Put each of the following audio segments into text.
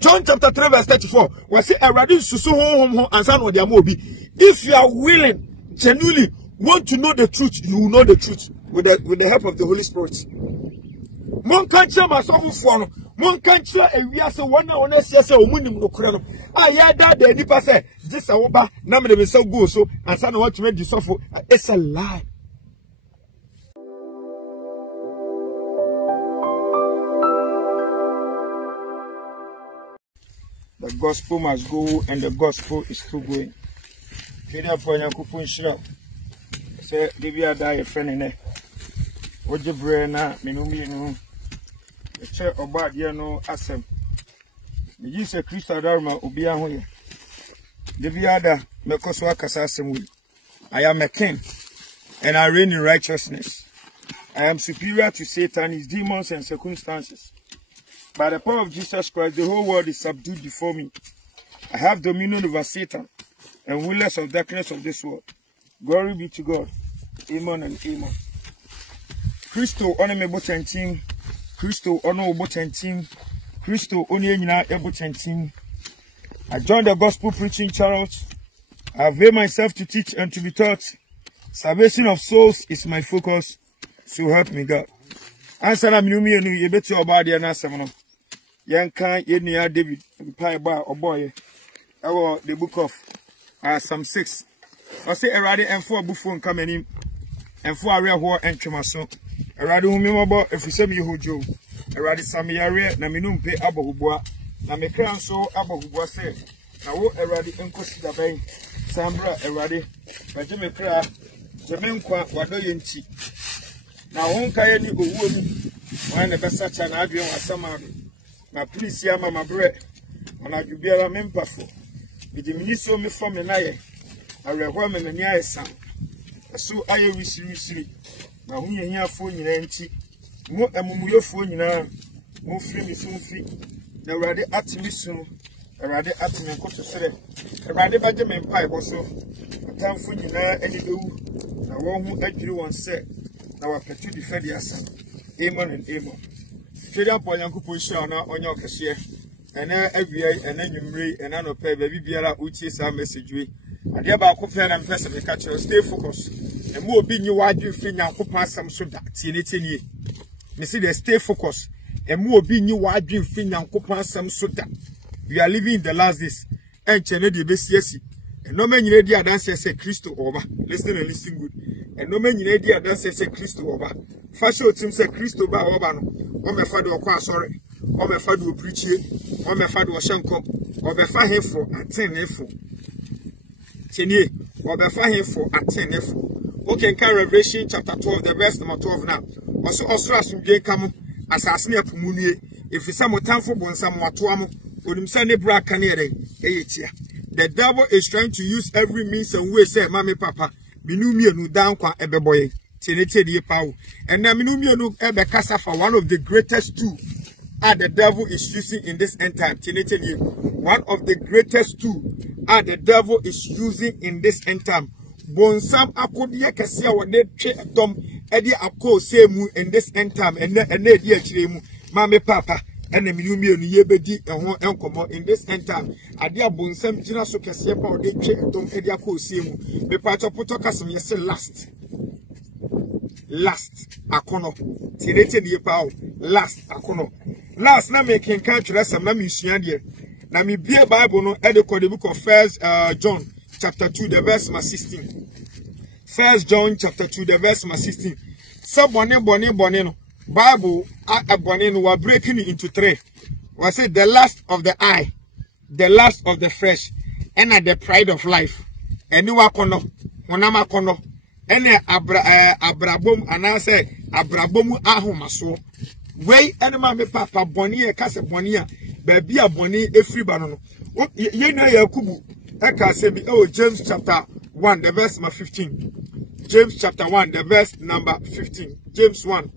John chapter 3 verse 34. We say Eradi susu ho ansa no de amobi. If you are willing, genuinely want to know the truth, you will know the truth with the help of the Holy Spirit. Mon can't tell myself for Mon can't tell a we are so one on us yes omunim no kure no. Ah that the nipa say this awoba na me be so go so ansa no want to make the suffer. It's a lie. The gospel must go, and the gospel is still going. Fedia for Yakupun Shira. Say, Livia die a friend in it. What you bring now, Minumi, no. The chair of bad, you know, Assem. The use of Christa Dharma, Ubiahoy. Livia da, Mekoswaka Sassem. I am a king, and I reign in righteousness. I am superior to Satan, his demons, and circumstances. By the power of Jesus Christ, the whole world is subdued before me. I have dominion over Satan and rulers of darkness of this world. Glory be to God. Amen and amen. Christo honor me button team. Christo honor button team. Christo only button team. I joined the gospel preaching church. I avail myself to teach and to be taught. Salvation of souls is my focus. So help me God. Answer na minumi enu ye beti obade na asem no yenkan yenia David pai ba oboye ewo the book of Psalm 6 I say erade enfo abufo nka manim enfo awe ho entwemaso erade humi mobo efise mi hojo erade samiyare na minumpe abohubua na mekra nso abohubua se na wo erade enkosi daban sambra erade baje mekra jemenkwa wadoye nti na honka ye ni owuo ni wan na besa cha na adwen wasama na please ya mama bre ona dwubiara mempafo bidi miniso me fo me naye awerho me nani ayesa so aye wisiri na hunye hiafo nyina nti mo amumuyofo nyina mo firi mi sunfi na urade atimi sunu urade atimi nkoto sere urade baje me mpa eboso atamfo nyina ani bewu na won hu adwiri won se na wapetu di fedi asa. Amen and amen. Fedia po Yankupo Shira na onye okese. Ene awia ene nwumre ene no pe baby biara utie sa message we. Ade ba akopɛ na mpɛ sɛ meka kyerɛ stay focused. Emu obi nyi wadwe fi Nyankopɔn asɛm so da tie. Me see the stay focused. Emu obi nyi wadwe fi Nyankopɔn asɛm so da. We are living in the last days. Enche ne de besiasi. Eno ma nyina di adanse sɛ Kristo oba. Listen and listen good. Eno ma nyina di adanse sɛ Kristo oba. Fa show tim sɛ Kristo ba oba no. O me fa de okwa asɔre. O me fa de oprichie. O me fa de ohyenkom. O be fa hefo atenefo. Tinie. O be fa hefo atenefo. Okay, in Revelation chapter 12, the verse number 12 now. Also asumdwe kam asase ne apumunue. Efisa motamfo bonsam watoamo. Onimsa ne bra kanere eyetia. The devil is trying to use every means and way say mama papa minumienu dankwa ebeboye tenete die pawo and na minumienu ebekasa for one of the greatest two the devil is using in this end time tenete die one of the greatest two the devil is using in this end time bonsam akodiye kese a wode twe dom edi akọ semu in this end time and na edi akire mu mama papa and the minumienu ye bedi ehon enkomo in this end time ade abonsam gina so kese pa ode twe dom edi akọ semu me pa topoto kasem yese last akono tinete die pa last akono last na me kenka twere sam na me sua de na me bie bible no e de the book of First John chapter 2 the verse 16. First John chapter 2 the verse 16. So bone no Bible abone no we breaking it into three. We say the lust of the eye, the lust of the flesh, and the pride of life. And you wakono, onama kono, and abrabom anase abrabomu ahomaso. Way enema me papa boni e kase boni a baby a boni efri banono. Ye na Yakubu eka se bi James chapter 1 the verse 15. James chapter 1 the verse number 15. James 1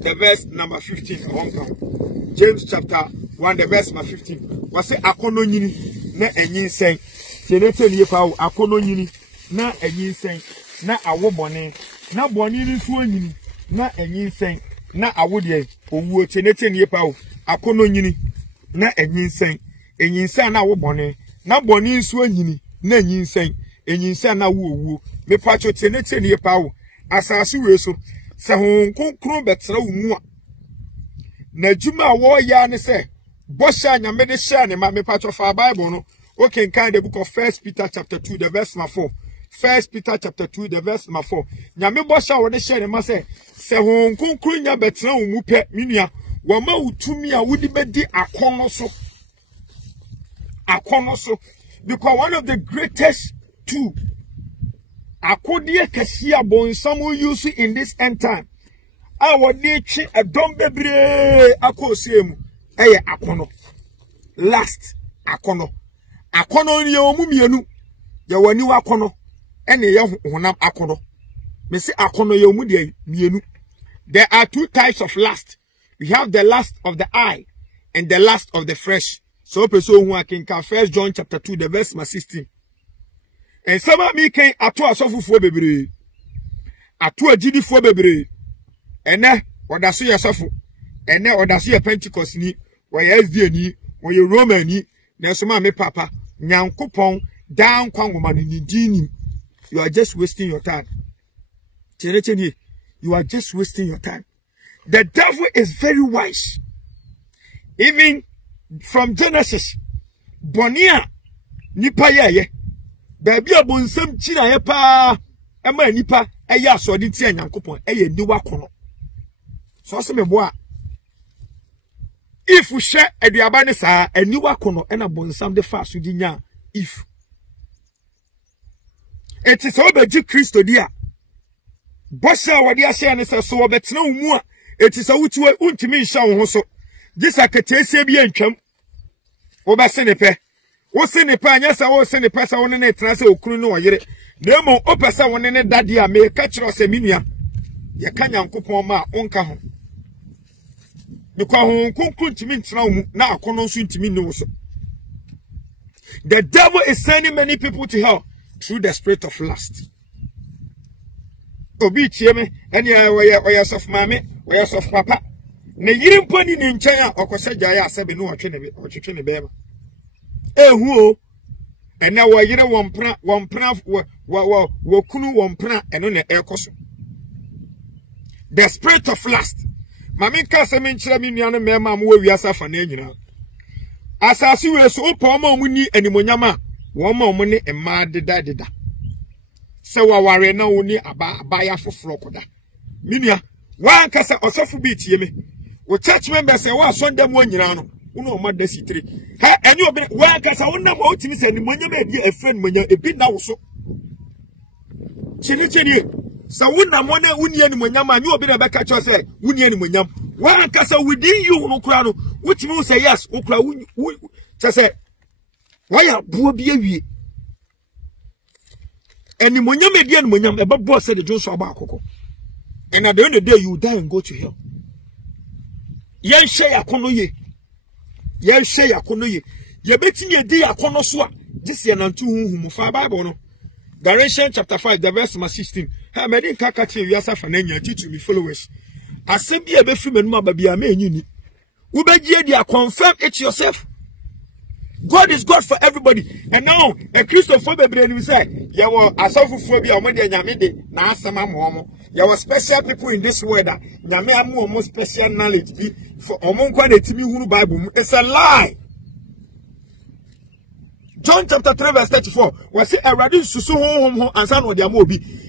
the verse number 15. James chapter 1 the verse 15. Was say akono nyini na enyin sen. Tenete nie pa akono nyini na enyin sen na awo boni na boni ni fu nyini na enyin sen na awo de owuo tenete nie pa akono nyini na enyinsen na wo bone na bone nso anyini na enyinsen na wo me pacho tie ne yepa wo asase we so se hon konkron betra wo mu a na juma wo ya ne se bosha nyame de share ne ma me pacho fa Bible no okay kan the book of 1 Peter chapter 2 the verse 4. 1 Peter chapter 2 the verse 4. Nyame bosha wo de share ne ma se hon konkron nya betra wo mu pe minua wo ma utumi a wudi bedi akono so because one of the greatest two akodiye kesi abonsam use in this end time our dechi adom bebre akosiemu eye akono last akono ni omu mienu ye wani wakono ene ye honam akono me se akono ye omu de mienu. There are two types of lust. We have the lust of the eye and the lust of the flesh. So person who can 1 John chapter 2 the verse 16. And some of me can ato asofo bebre. Ato agidifo bebre. Ene odaso yasofo. Ene odaso ye Pentecost ni, we SD ni, we Roman ni, na so ma me papa, Nyankopon down kwangoma ni dini. You are just wasting your time. You are just wasting your time. The devil is very wise. Even from Genesis, Bonia nipa ye baby abonsam chira ye pa ema nipa eye asode ti Nyankopon eye niwa kono. So se me boa if we share aduaba ne saa aniwa kono ena bonsam de fa so di nya if it is obeji Kristo dia bosha wode ahye ne se so obetena umu a it is awuti untimi nhya wo ho so disaketese bi antwam wo ba se ne pe wo se ne pe anya sa wo se ne pe sa wo ne tena se okunu ne oyere na mo opesa wo ne dade a me ka kiro se minua ye ka Nyankopon ma onka ho because the devil is sending many people to hell through the spirit of lust. Obi tieme eni oya sof mame oya sof papa ne yirim poni ni nchen a okosa jaya asebe no otwetwe ne beba ehu o ene wo yire wompra wo kunu wompra eno ne ekoso the spirit of lust. Mami kase me nkyere me nuano mema am wa wiasa fa na anyina asase we so opo ma mu ni animonyam a wo ma mu ne emma deda se wa ware na wo ni aba ya foforo koda minua wa kasa osofo bi tie me wo church member se wa sonda mu anyina no wo ma da sitire ha eni obi wa kasa wo na ma otimi se animonyam e bi efren monyam e bi na wo so chini so wuna mona wuni animonyam a ni obi na beka cho say wuni animonyam wa kasa within you no kura no wutimi say yes okura say why buo bi awie animonyam e bi animonyam e babo say the Joshua ba akoko and at the end of the day you die and go to hell. Yen share yakono ye ye betimi edi yakono so a this ye nantu huhu fa Bible no Galatians chapter 5 the verse 16. Ha me din kaka che wiasa fa na nya teach me followers. Asem bi e be fi manum ababia ma enyini. Wo begie dia confirm it yourself. God is God for everybody. And now a Christopher bebre ni say ye wo asofofo bi a omo de nyame de na asem amomo. Ye wo special people in this world that nyame amomo special knowledge bi for omo nkwa na timi hunu Bible. It's a lie. John chapter 3 verse 34. We say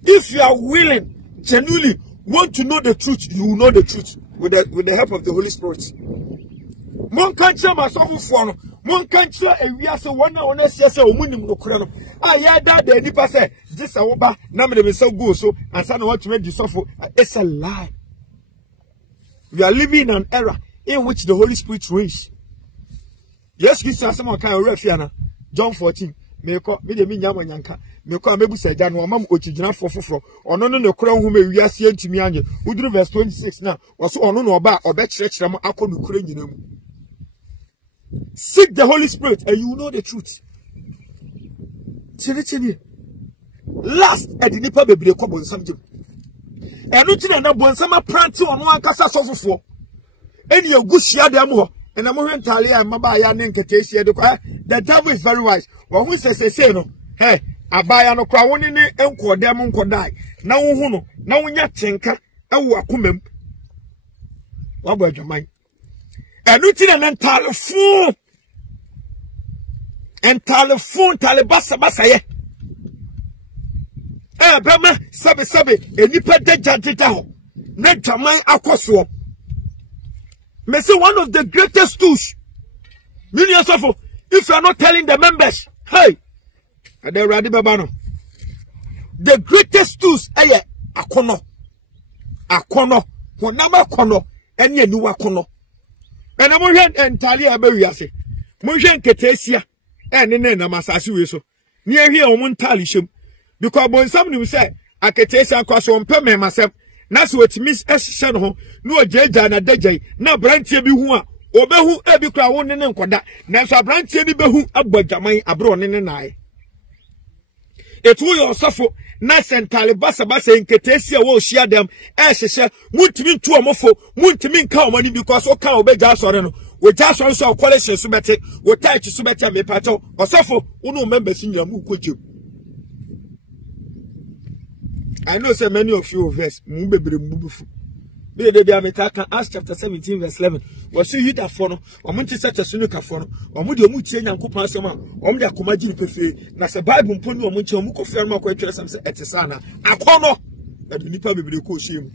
if you are willing, genuinely want to know the truth, you will know the truth with the help of the Holy Spirit. Mon can't tell myself for mon can't tell a we are so one honest yes, or winning no crown. I had that the nipa say this a woba, number so good so and son what to make you suffer. It's a lie. We are living in an era in which the Holy Spirit reigns. Yes, Christian, someone can refiana. John 14. Meko me de mi nyama nyanka meko amebu seja no amam ochigina fofoforo ono no nekura hu me wiase antimi anye uduru verse 26 na waso ono no oba obekirekirem akonukura nyinam. Seek the Holy Spirit and you will know the truth. Chini last edinipa bebre ko bonsam jem enu ti na bonsam apranti ono ankasa sofofo eni agusia dem ho And I'm going to tell you, Mabaya Ninkatesi, the devil is very wise. Well, who says, say, no, hey, Abaya no crown in it, uncle, demon could die. Now, who now when you think, I will come. What about your mind? And you tell an entire fool. Entire fool, Talibasa Basaye. Bama, Sabe, and you put the judge down. Let Jamai Akoswo. May say one of the greatest tools. Millions of if you are not telling the members, hey, they ready babano. The greatest tools, akono, honama kono, and ye new akono. And I'm going to entirely about Yasi. Mojan Ketesia, and in Namasasi so. Near here, on Talishum. Because when somebody will say, I can taste and cross on per myself. That's what Miss S. Shannon, no Jaja and a DJ, no branch be who, or Behu every crown in Quada, Nasa branch be who about Jamai abroad in an eye. It will suffer, Nas and Talibasa in Ketesia will share them, as she said, would to mean 2 or more for, would to mean cow money because all cow be just on. We just also college and subete, we tie to subete me pato, or suffer, no members in your move could you. I know so many of you verse Mubebe. Be the Ametaka, Acts chapter 17, verse 11. Was you hit a phono, or Monte such a Sunuka phono, or Mudio Mutin and Kupasama, or the Kumaji Pefe, Nasa Bible Punu, or Muncho Muko Ferma Quatres at Tesana. A corner, that the Nipa Bible Kushim.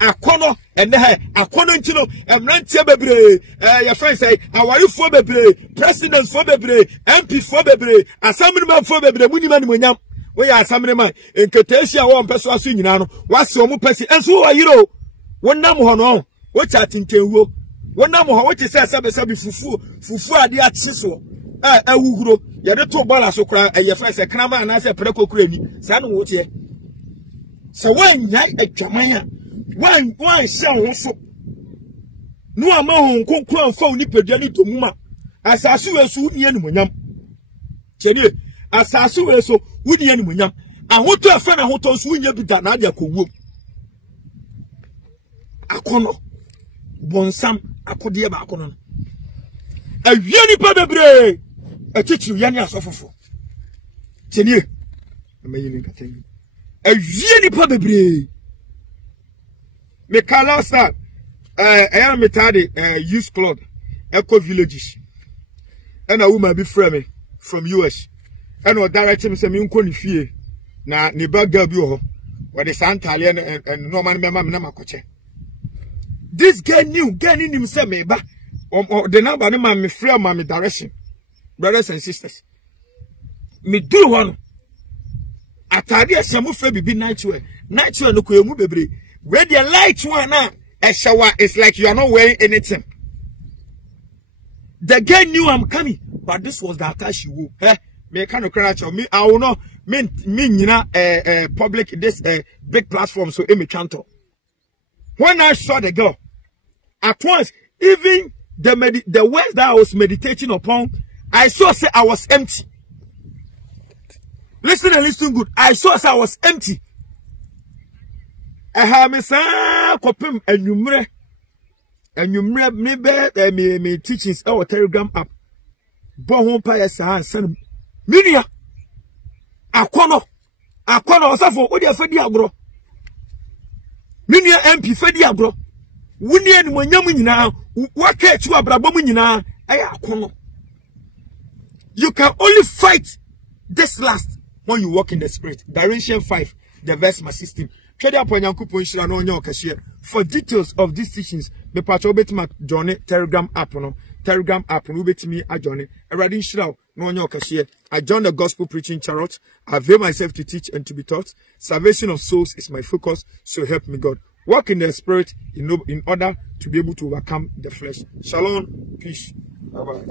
A corner, and there, a corner, and Rantia Bebre, your friend say, how are you for Bebre, President for Bebre, MP for Bebre, Assemblyman for Bebre, Muniman Munyam. We are some man in Ketesia one person as you know, what's some person, and so are you. One number on what I think you one number what is says fufu are the artiso. A wugro, you're the 2 ballas so cry, and your friends a crammer and I say preco crane, son what ye. So when night a Jamaya, why shall also no amount concurrent phone nipper to Muma as I see a soon yen. Jenny, as I saw so. Would the enemy yam? And what to a friend who told you be done at your cool. Akono Bonsam Akodia Baconon. A yeni pabebre, a teacher Yania Sofo. Tenir, a million a yeni pabebre. Mecalasa, I am metade, youth club, Echo Villages, and a woman be friendly from US. And what direct him some uncle fear. Na neighbor girl bio where the Santalian and Norman Mamma Coche. This girl knew getting himself meba or the number of my friend, mammy direction. Brothers and sisters. Me do one. Atadia Samu Fabi be nightwear. Nightwear no kuemu bebre. Where the light one now a shower is like you are not wearing anything. The girl knew I'm coming, but this was the attack she wore. Me kind of crash me. I will not mean you know public this big platform so me chanto. When I saw the girl, at once even the words that I was meditating upon, I saw say I was empty. Listen and listen good. I saw say I was empty. I have me sa kopim enumre me teachings our Telegram app. Bo ho pa yesa san Minia Akono Osafo odi afedi agro Minia MP fedi agro Wuni eni monyam nyina waka echu abrabom nyina aya akono. You can only fight this last when you walk in the spirit. Galatians 5 the verse my system. For details of these teachings, me patcho betima join Telegram app no. Telegram app no betimi adjoin. Eradi nshira no onye okashie. I join the gospel preaching chariot. I avail myself to teach and to be taught. Salvation of souls is my focus, so help me God. Walk in the spirit in order to be able to overcome the flesh. Shalom, peace. Bye bye.